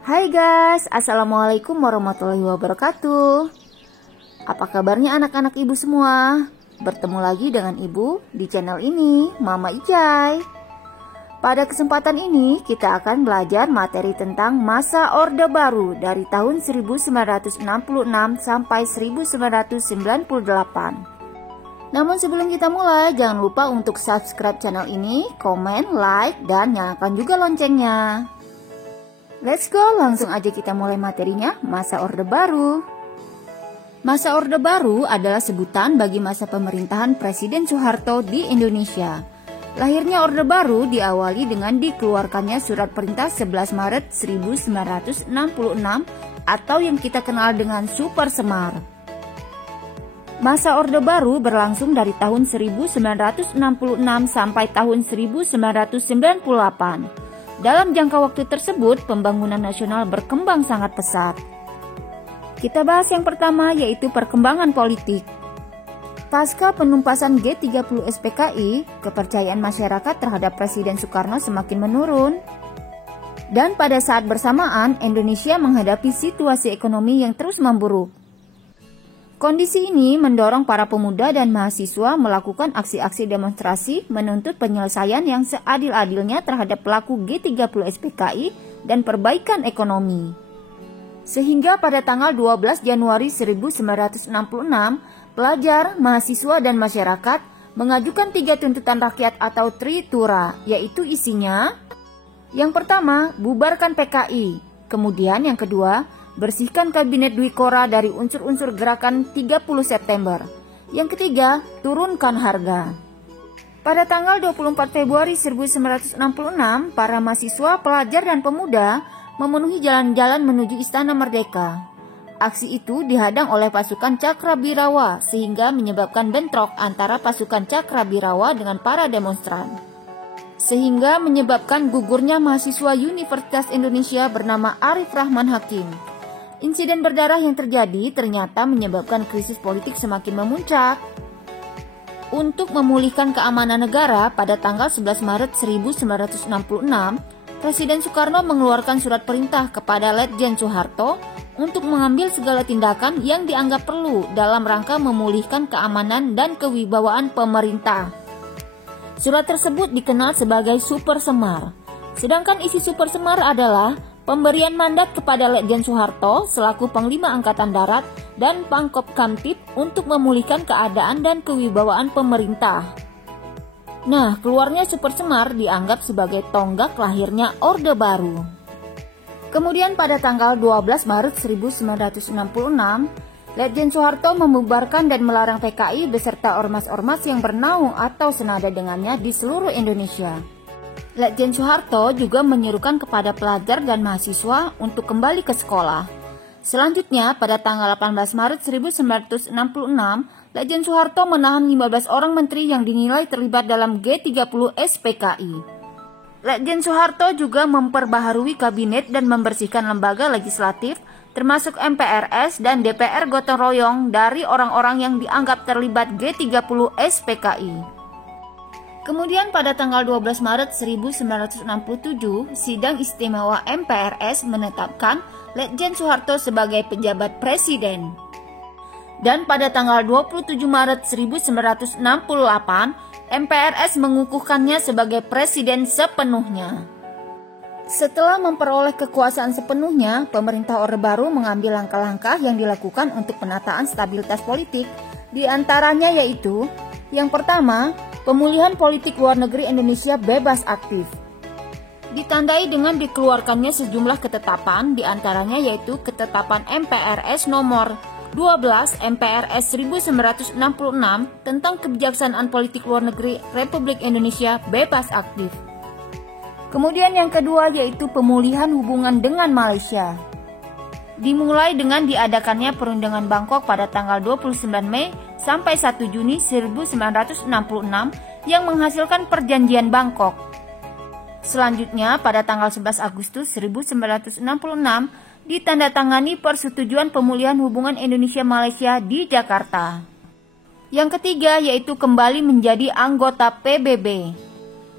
Hai guys, Assalamualaikum warahmatullahi wabarakatuh. Apa kabarnya anak-anak ibu semua? Bertemu lagi dengan ibu di channel ini, Mama Ijay. Pada kesempatan ini kita akan belajar materi tentang masa Orde Baru dari tahun 1966 sampai 1998. Namun sebelum kita mulai, jangan lupa untuk subscribe channel ini, komen, like, dan nyalakan juga loncengnya. Let's go, langsung aja kita mulai materinya, masa Orde Baru. Masa Orde Baru adalah sebutan bagi masa pemerintahan Presiden Soeharto di Indonesia. Lahirnya Orde Baru diawali dengan dikeluarkannya Surat Perintah 11 Maret 1966 atau yang kita kenal dengan Super Semar. Masa Orde Baru berlangsung dari tahun 1966 sampai tahun 1998. Dalam jangka waktu tersebut, pembangunan nasional berkembang sangat pesat. Kita bahas yang pertama, yaitu perkembangan politik. Pasca penumpasan G30 SPKI, kepercayaan masyarakat terhadap Presiden Soekarno semakin menurun. Dan pada saat bersamaan, Indonesia menghadapi situasi ekonomi yang terus memburuk. Kondisi ini mendorong para pemuda dan mahasiswa melakukan aksi-aksi demonstrasi menuntut penyelesaian yang seadil-adilnya terhadap pelaku G30 SPKI dan perbaikan ekonomi. Sehingga pada tanggal 12 Januari 1966, pelajar, mahasiswa, dan masyarakat mengajukan 3 tuntutan rakyat atau Tritura, yaitu isinya: yang pertama, bubarkan PKI. Kemudian yang kedua, bersihkan Kabinet Dwi Kora dari unsur-unsur gerakan 30 September. Yang ketiga, turunkan harga. Pada tanggal 24 Februari 1966, para mahasiswa, pelajar, dan pemuda memenuhi jalan-jalan menuju Istana Merdeka. Aksi itu dihadang oleh pasukan Cakrabirawa sehingga menyebabkan bentrok antara pasukan Cakrabirawa dengan para demonstran. Sehingga menyebabkan gugurnya mahasiswa Universitas Indonesia bernama Arif Rahman Hakim. Insiden berdarah yang terjadi ternyata menyebabkan krisis politik semakin memuncak. Untuk memulihkan keamanan negara, pada tanggal 11 Maret 1966, Presiden Soekarno mengeluarkan surat perintah kepada Letjen Soeharto untuk mengambil segala tindakan yang dianggap perlu dalam rangka memulihkan keamanan dan kewibawaan pemerintah. Surat tersebut dikenal sebagai Super Semar. Sedangkan isi Super Semar adalah pemberian mandat kepada Letjen Soeharto selaku Panglima Angkatan Darat dan Pangkop Kamtib untuk memulihkan keadaan dan kewibawaan pemerintah. Nah, keluarnya Super Semar dianggap sebagai tonggak lahirnya Orde Baru. Kemudian pada tanggal 12 Maret 1966, Letjen Soeharto membubarkan dan melarang PKI beserta ormas-ormas yang bernaung atau senada dengannya di seluruh Indonesia. Letjen Soeharto juga menyerukan kepada pelajar dan mahasiswa untuk kembali ke sekolah. Selanjutnya, pada tanggal 18 Maret 1966, Letjen Soeharto menahan 15 orang menteri yang dinilai terlibat dalam G30 SPKI. Letjen Soeharto juga memperbaharui kabinet dan membersihkan lembaga legislatif, termasuk MPRS dan DPR gotong royong dari orang-orang yang dianggap terlibat G30 SPKI. Kemudian pada tanggal 12 Maret 1967, Sidang Istimewa MPRS menetapkan Letjen Soeharto sebagai pejabat presiden. Dan pada tanggal 27 Maret 1968, MPRS mengukuhkannya sebagai presiden sepenuhnya. Setelah memperoleh kekuasaan sepenuhnya, pemerintah Orde Baru mengambil langkah-langkah yang dilakukan untuk penataan stabilitas politik, di antaranya yaitu: yang pertama, pemulihan politik luar negeri Indonesia bebas aktif. Ditandai dengan dikeluarkannya sejumlah ketetapan, diantaranya yaitu Ketetapan MPRS nomor 12 MPRS 1966 tentang kebijaksanaan politik luar negeri Republik Indonesia bebas aktif. Kemudian yang kedua yaitu pemulihan hubungan dengan Malaysia. Dimulai dengan diadakannya perundingan Bangkok pada tanggal 29 Mei sampai 1 Juni 1966 yang menghasilkan perjanjian Bangkok. Selanjutnya pada tanggal 11 Agustus 1966 ditandatangani persetujuan pemulihan hubungan Indonesia-Malaysia di Jakarta. Yang ketiga yaitu kembali menjadi anggota PBB.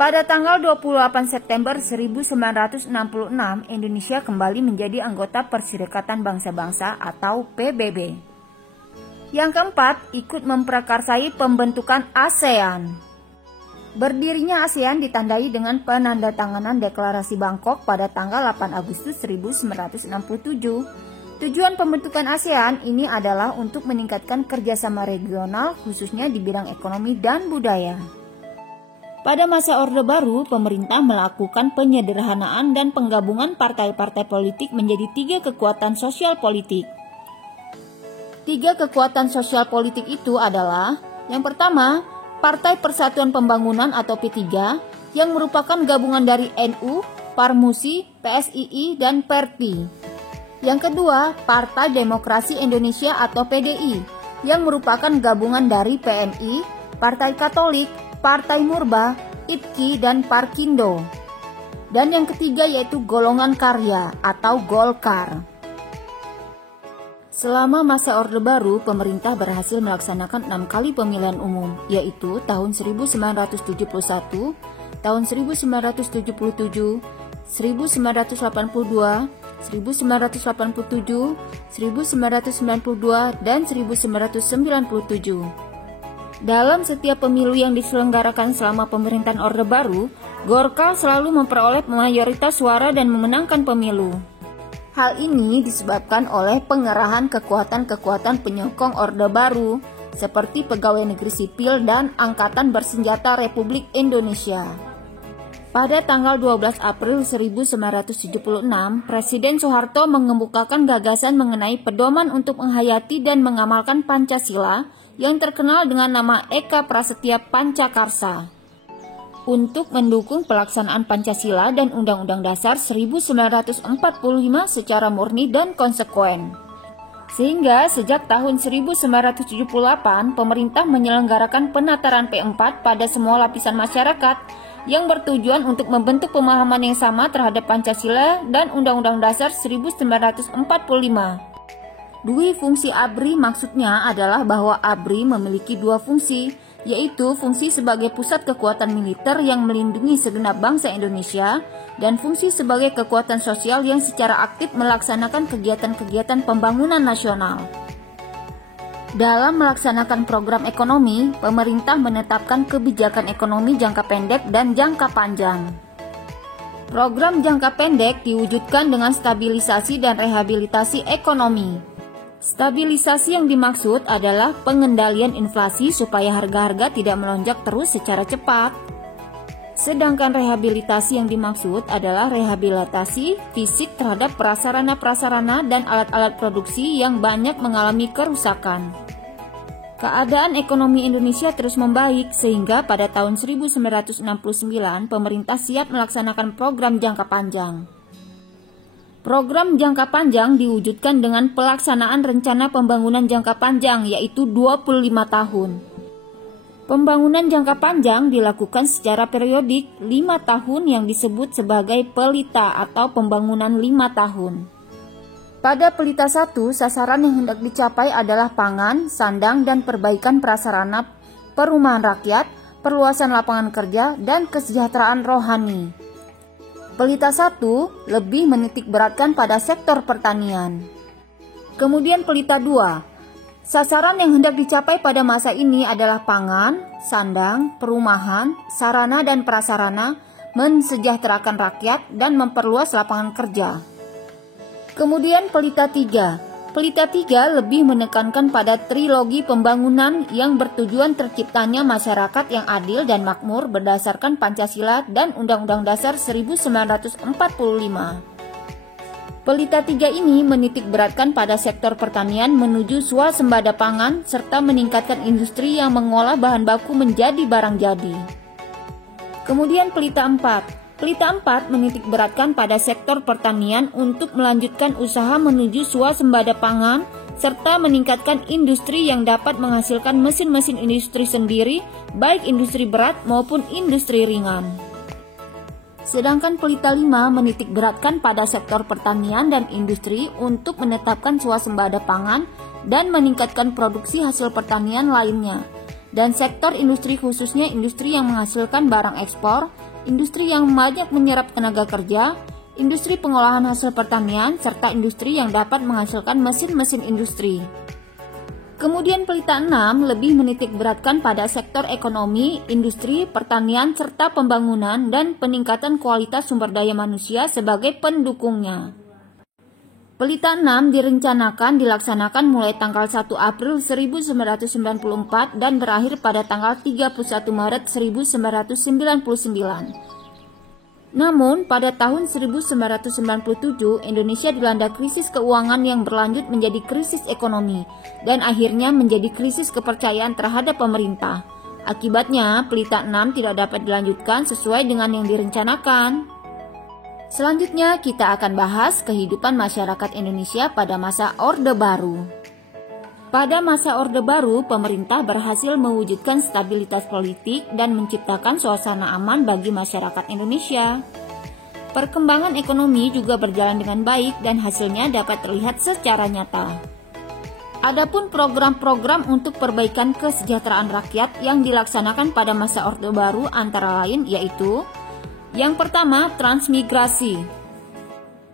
Pada tanggal 28 September 1966, Indonesia kembali menjadi anggota Perserikatan Bangsa-Bangsa atau PBB. Yang keempat, ikut memprakarsai pembentukan ASEAN. Berdirinya ASEAN ditandai dengan penandatanganan Deklarasi Bangkok pada tanggal 8 Agustus 1967. Tujuan pembentukan ASEAN ini adalah untuk meningkatkan kerjasama regional khususnya di bidang ekonomi dan budaya. Pada masa Orde Baru, pemerintah melakukan penyederhanaan dan penggabungan partai-partai politik menjadi 3 kekuatan sosial politik. 3 kekuatan sosial politik itu adalah, yang pertama, Partai Persatuan Pembangunan atau P3, yang merupakan gabungan dari NU, Parmusi, PSII, dan PERTI. Yang kedua, Partai Demokrasi Indonesia atau PDI, yang merupakan gabungan dari PNI, Partai Katolik, Partai Murba, IPKI, dan Parkindo. Dan yang ketiga yaitu Golongan Karya atau Golkar. Selama masa Orde Baru, pemerintah berhasil melaksanakan 6 kali pemilihan umum, yaitu tahun 1971, tahun 1977, 1982, 1987, 1992, dan 1997. Dalam setiap pemilu yang diselenggarakan selama pemerintahan Orde Baru, Golkar selalu memperoleh mayoritas suara dan memenangkan pemilu. Hal ini disebabkan oleh pengerahan kekuatan-kekuatan penyokong Orde Baru, seperti Pegawai Negeri Sipil dan Angkatan Bersenjata Republik Indonesia. Pada tanggal 12 April 1976, Presiden Soeharto mengemukakan gagasan mengenai pedoman untuk menghayati dan mengamalkan Pancasila yang terkenal dengan nama Eka Prasetya Pancakarsa untuk mendukung pelaksanaan Pancasila dan Undang-Undang Dasar 1945 secara murni dan konsekuen. Sehingga sejak tahun 1978, pemerintah menyelenggarakan penataran P4 pada semua lapisan masyarakat yang bertujuan untuk membentuk pemahaman yang sama terhadap Pancasila dan Undang-Undang Dasar 1945. Dui fungsi ABRI maksudnya adalah bahwa ABRI memiliki 2 fungsi, yaitu fungsi sebagai pusat kekuatan militer yang melindungi segenap bangsa Indonesia dan fungsi sebagai kekuatan sosial yang secara aktif melaksanakan kegiatan-kegiatan pembangunan nasional. Dalam melaksanakan program ekonomi, pemerintah menetapkan kebijakan ekonomi jangka pendek dan jangka panjang. Program jangka pendek diwujudkan dengan stabilisasi dan rehabilitasi ekonomi. Stabilisasi yang dimaksud adalah pengendalian inflasi supaya harga-harga tidak melonjak terus secara cepat. Sedangkan rehabilitasi yang dimaksud adalah rehabilitasi fisik terhadap prasarana-prasarana dan alat-alat produksi yang banyak mengalami kerusakan. Keadaan ekonomi Indonesia terus membaik sehingga pada tahun 1969 pemerintah siap melaksanakan program jangka panjang. Program jangka panjang diwujudkan dengan pelaksanaan rencana pembangunan jangka panjang yaitu 25 tahun. Pembangunan jangka panjang dilakukan secara periodik 5 tahun yang disebut sebagai pelita atau pembangunan 5 tahun. Pada pelita 1, sasaran yang hendak dicapai adalah pangan, sandang, dan perbaikan prasarana perumahan rakyat, perluasan lapangan kerja, dan kesejahteraan rohani. Pelita 1 lebih menitik beratkan pada sektor pertanian. Kemudian pelita 2, sasaran yang hendak dicapai pada masa ini adalah pangan, sandang, perumahan, sarana dan prasarana, mensejahterakan rakyat, dan memperluas lapangan kerja. Kemudian pelita 3. Pelita 3 lebih menekankan pada trilogi pembangunan yang bertujuan terciptanya masyarakat yang adil dan makmur berdasarkan Pancasila dan Undang-Undang Dasar 1945. Pelita 3 ini menitik beratkan pada sektor pertanian menuju swasembada pangan serta meningkatkan industri yang mengolah bahan baku menjadi barang jadi. Kemudian pelita 4. Pelita 4 menitik beratkan pada sektor pertanian untuk melanjutkan usaha menuju swasembada pangan serta meningkatkan industri yang dapat menghasilkan mesin-mesin industri sendiri, baik industri berat maupun industri ringan. Sedangkan pelita 5 menitik beratkan pada sektor pertanian dan industri untuk menetapkan swasembada pangan dan meningkatkan produksi hasil pertanian lainnya. Dan sektor industri khususnya industri yang menghasilkan barang ekspor, industri yang banyak menyerap tenaga kerja, industri pengolahan hasil pertanian, serta industri yang dapat menghasilkan mesin-mesin industri. Kemudian pelita 6 lebih menitik beratkan pada sektor ekonomi, industri, pertanian, serta pembangunan dan peningkatan kualitas sumber daya manusia sebagai pendukungnya. Pelita 6 direncanakan dilaksanakan mulai tanggal 1 April 1994 dan berakhir pada tanggal 31 Maret 1999. Namun, pada tahun 1997, Indonesia dilanda krisis keuangan yang berlanjut menjadi krisis ekonomi dan akhirnya menjadi krisis kepercayaan terhadap pemerintah. Akibatnya, pelita 6 tidak dapat dilanjutkan sesuai dengan yang direncanakan. Selanjutnya, kita akan bahas kehidupan masyarakat Indonesia pada masa Orde Baru. Pada masa Orde Baru, pemerintah berhasil mewujudkan stabilitas politik dan menciptakan suasana aman bagi masyarakat Indonesia. Perkembangan ekonomi juga berjalan dengan baik dan hasilnya dapat terlihat secara nyata. Adapun program-program untuk perbaikan kesejahteraan rakyat yang dilaksanakan pada masa Orde Baru antara lain yaitu: yang pertama, transmigrasi.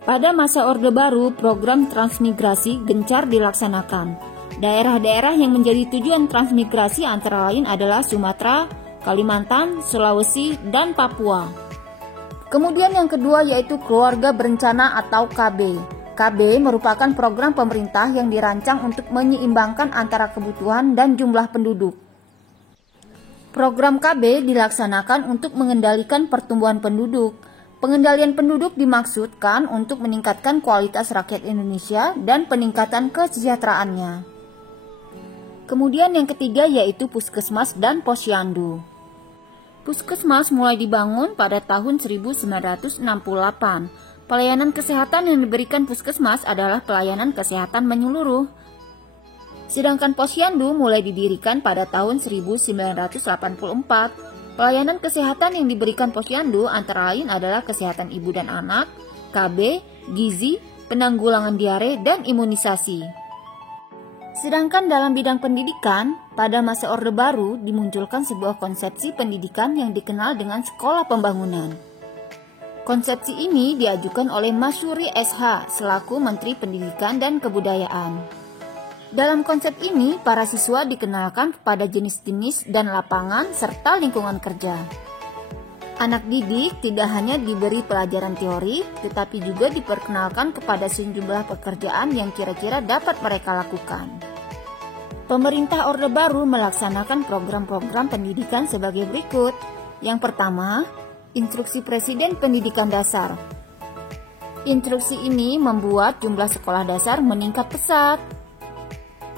Pada masa Orde Baru, program transmigrasi gencar dilaksanakan. Daerah-daerah yang menjadi tujuan transmigrasi antara lain adalah Sumatera, Kalimantan, Sulawesi, dan Papua. Kemudian yang kedua yaitu keluarga berencana atau KB. KB merupakan program pemerintah yang dirancang untuk menyeimbangkan antara kebutuhan dan jumlah penduduk. Program KB dilaksanakan untuk mengendalikan pertumbuhan penduduk. Pengendalian penduduk dimaksudkan untuk meningkatkan kualitas rakyat Indonesia dan peningkatan kesejahteraannya. Kemudian yang ketiga yaitu puskesmas dan posyandu. Puskesmas mulai dibangun pada tahun 1968. Pelayanan kesehatan yang diberikan puskesmas adalah pelayanan kesehatan menyeluruh. Sedangkan posyandu mulai didirikan pada tahun 1984. Pelayanan kesehatan yang diberikan posyandu antara lain adalah kesehatan ibu dan anak, KB, gizi, penanggulangan diare, dan imunisasi. Sedangkan dalam bidang pendidikan, pada masa Orde Baru dimunculkan sebuah konsepsi pendidikan yang dikenal dengan sekolah pembangunan. Konsepsi ini diajukan oleh Masyuri SH selaku Menteri Pendidikan dan Kebudayaan. Dalam konsep ini, para siswa dikenalkan kepada jenis-jenis dan lapangan serta lingkungan kerja. Anak didik tidak hanya diberi pelajaran teori, tetapi juga diperkenalkan kepada sejumlah pekerjaan yang kira-kira dapat mereka lakukan. Pemerintah Orde Baru melaksanakan program-program pendidikan sebagai berikut. Yang pertama, Instruksi Presiden Pendidikan Dasar. Instruksi ini membuat jumlah sekolah dasar meningkat pesat.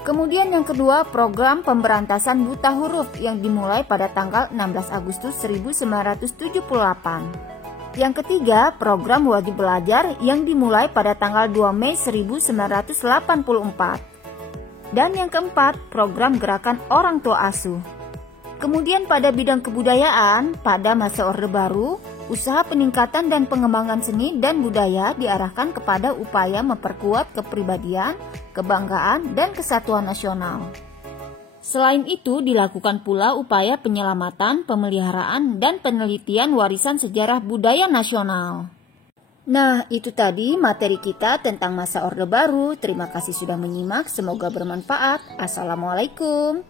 Kemudian yang kedua, program pemberantasan buta huruf yang dimulai pada tanggal 16 Agustus 1978. Yang ketiga, program wajib belajar yang dimulai pada tanggal 2 Mei 1984. Dan yang keempat, program gerakan orang tua asuh. Kemudian pada bidang kebudayaan, pada masa Orde Baru, usaha peningkatan dan pengembangan seni dan budaya diarahkan kepada upaya memperkuat kepribadian, kebanggaan, dan kesatuan nasional. Selain itu, dilakukan pula upaya penyelamatan, pemeliharaan, dan penelitian warisan sejarah budaya nasional. Nah, itu tadi materi kita tentang masa Orde Baru. Terima kasih sudah menyimak, semoga bermanfaat. Assalamualaikum.